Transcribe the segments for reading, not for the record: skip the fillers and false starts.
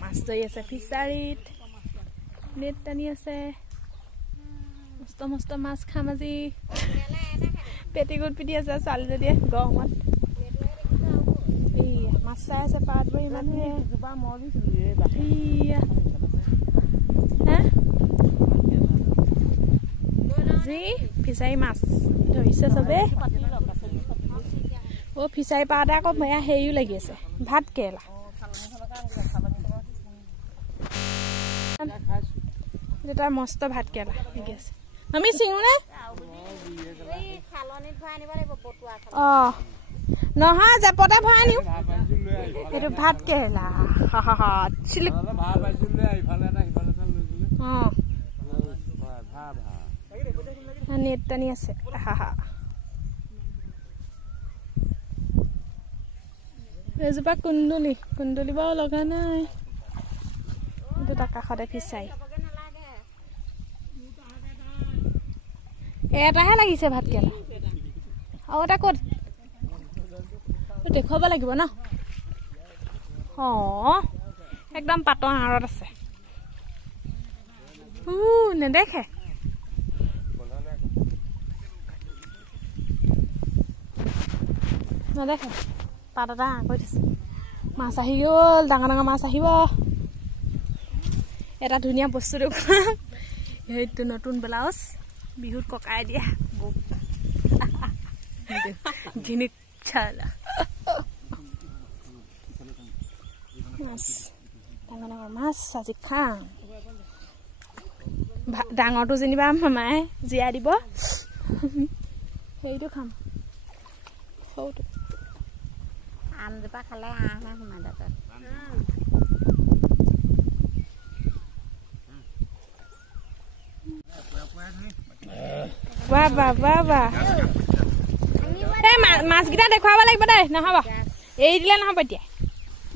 মাছ ধৰি আছে ফিচাৰীত নেট টানি আছে মস্ত মস্ত মাছ খাম আজি পেটিকুট পিটি আছে ছোৱালীজনীয়ে গৰমত এইয়া মাছ চাই আছে পাত বহি মানুহে আজি ফিচাৰী মাছ ধৰিছে চবে অ ফিচাৰী পাতে আকৌ এয়া হেৰিও লাগি আছে ভাত কেৰেলা এটা মস্ত ভাত কেৰেলা লাগি আছে আমি চিঙুনে অ নহয় জাপতে ভৰাই নিও এইটো ভাত কেৰেলা নেট টানি আছে এজোপা কুন্দুলি বাৰু লগা নাই এইটো তাৰ কাষতে ফিচাৰী এটাহে লাগিছে ভাত কেৰেলা আৰু এটা ক'ত দেখুৱাব লাগিব ন অ একদম পাতৰ আঁৰত আছে নেদেখে নেদেখে পাত এটা আঁকৈ থৈছে মাছ আহি গ'ল ডাঙৰ ডাঙৰ মাছ আহিব এটা ধুনীয়া বস্তু দেখুৱাম সেইটো নতুন ব্লাউজ বিহুত ককাই দিয়া গিনিক চালা মাছ ডাঙৰ ডাঙৰ মাছ আজি খাম ডাঙৰটো যেনিবা মামাই জীয়াই দিব সেইটো খাম সৰুটো আমজোপা খালে আহ সোমাই দাঁতত বাহ বাহ বাহ বাহ এই মাছকেইটা দেখুৱাব লাগিব দেই নহ'ব এৰি দিলে নহ'ব এতিয়া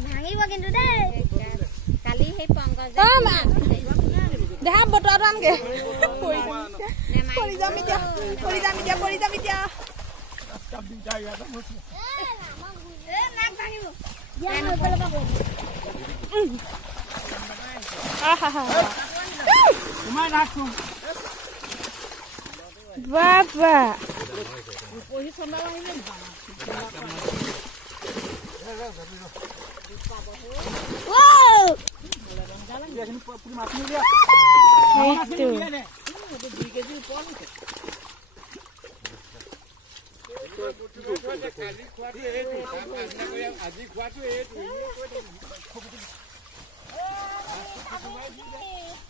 ভাঙিব কিন্তু দেই কালি সেই পংকজ দেখা বতৰটো আনকে পৰি যাম এতিয়া বাবা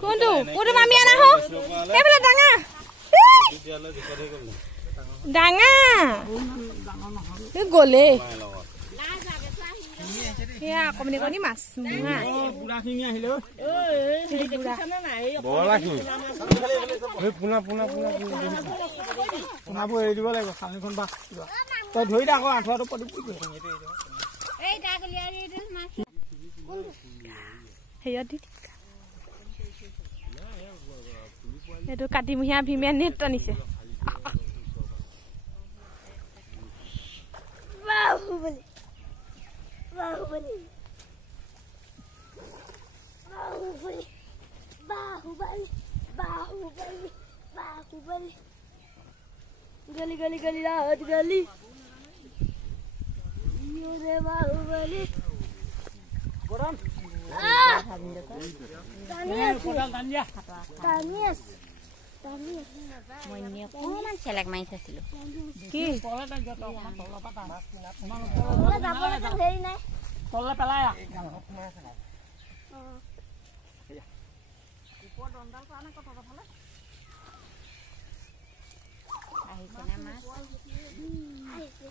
কোনটো মামি আনা হো এইফালে ডাঙা গলে অকণি মাছ এৰি দিব লাগিব চালনীখন বা তই ধৰি দে আকৌ আঁঠুৱাটো এইটো কাতিমহীয়া ভীমে নেট টানিছে गली गली गली राहत गली यो रे बाहुबली गरम तानियस মইনে কোমান চেলেক মাই আছিল কি তলটা যত তল পাতা ওলা যাবলে তো হেৰি নাই তললে পেলাই উপৰ দণ্ডাল পানা কত ফালে আহিছে না মাছ আহিছে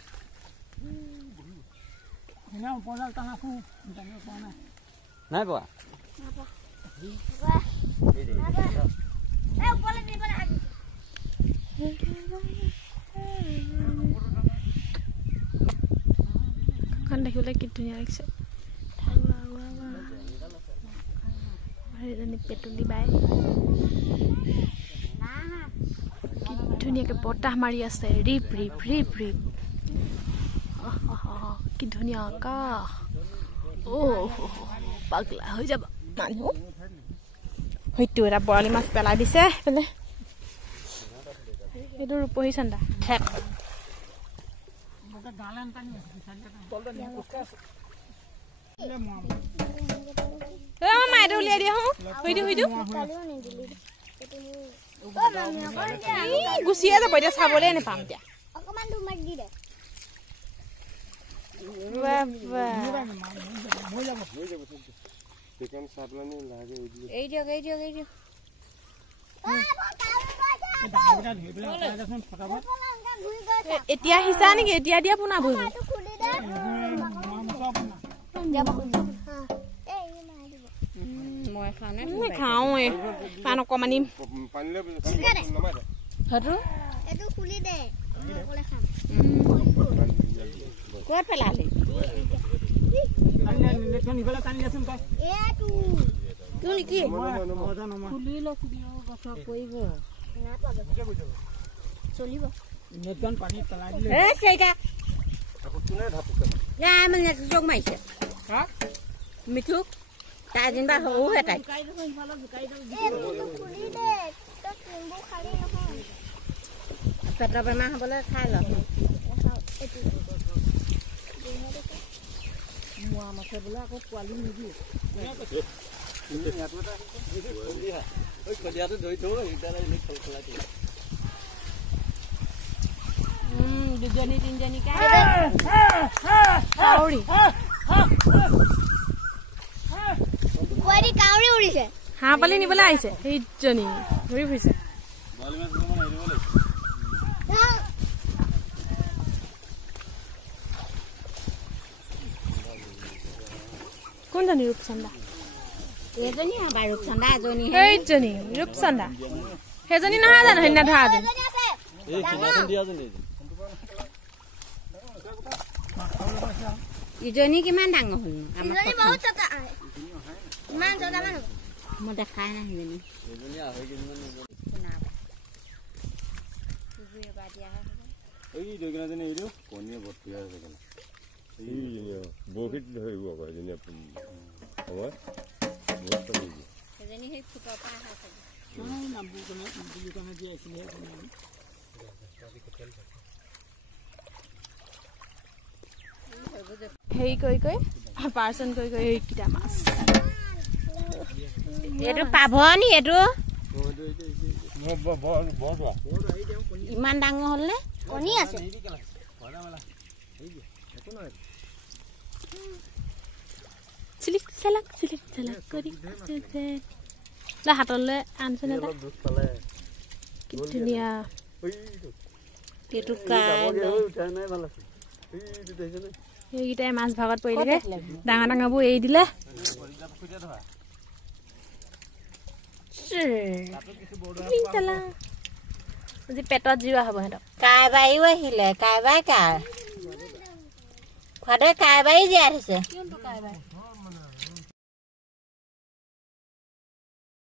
এনে উপৰডাল টানাছো জানিব পৰা নাই নাই পোৱা উপৰলে দিবলে খন দেখিবলৈ কি ধুনীয়া লাগিছে পেটুলি বাই কি ধুনীয়াকে বতাহ মাৰি আছে ৰিপ ৰিপ ৰিপ ৰিপ কি ধুনীয়া আকাশ পাগলা হৈ যাব মানুহ হয়তো এটা বৰালি মাছ পেলাই দিছে বোলে এইটো ৰূপহী চন্দা হেপ মাইটো উলিয়াই দিয়া গুচিয়ে যাব এতিয়া চাবলে নাপাম এতিয়া এতিয়া সিঁচা নেকি এতিয়া দিয়া পোনা বহিব খাওঁ পান অকমানি ক'ত পেলালি মিঠু তাই যেনিবা সৰুহে তাই পেটৰ বেমাৰ হ'বলৈ খাই ল মোৱা মাছে বোলে আকৌ পোৱালি নিদিয়ে দুজনী তিনিজনী কাউৰী উৰিছে হাঁহ পালি নিবলৈ আহিছে সেইজনী ঘূৰি ফুৰিছে কোনজনী ৰূপচন্দা এজনী আবাৰ ৰূপচন্দা এজনী সেইজনী ৰূপচন্দা সেইজনী নহয় জানো সেইদিনা ধৰা ইজনী কিমান ডাঙৰ হ'ল মই দেখাই নাই হেৰি কৰি পাৰ্চন কৰি এইকেইটা মাছ এইটো পাভ নি এইটো ইমান ডাঙৰ হ'ল নে কণী আছে চিলিক চালাক কৰি হাতলৈ আনচোন এটা কি ধুনীয়া সেইকেইটাই মাছ ভাগত পৰিলেগে ডাঙৰ ডাঙৰবোৰ এৰি দিলে আজি পেটত জিৰোৱা হ'ব সিহঁতক কাইবাৰীও আহিলে কাইবাই কাৰ খোৱাতে কাইবাৰী জীয়াই থৈছে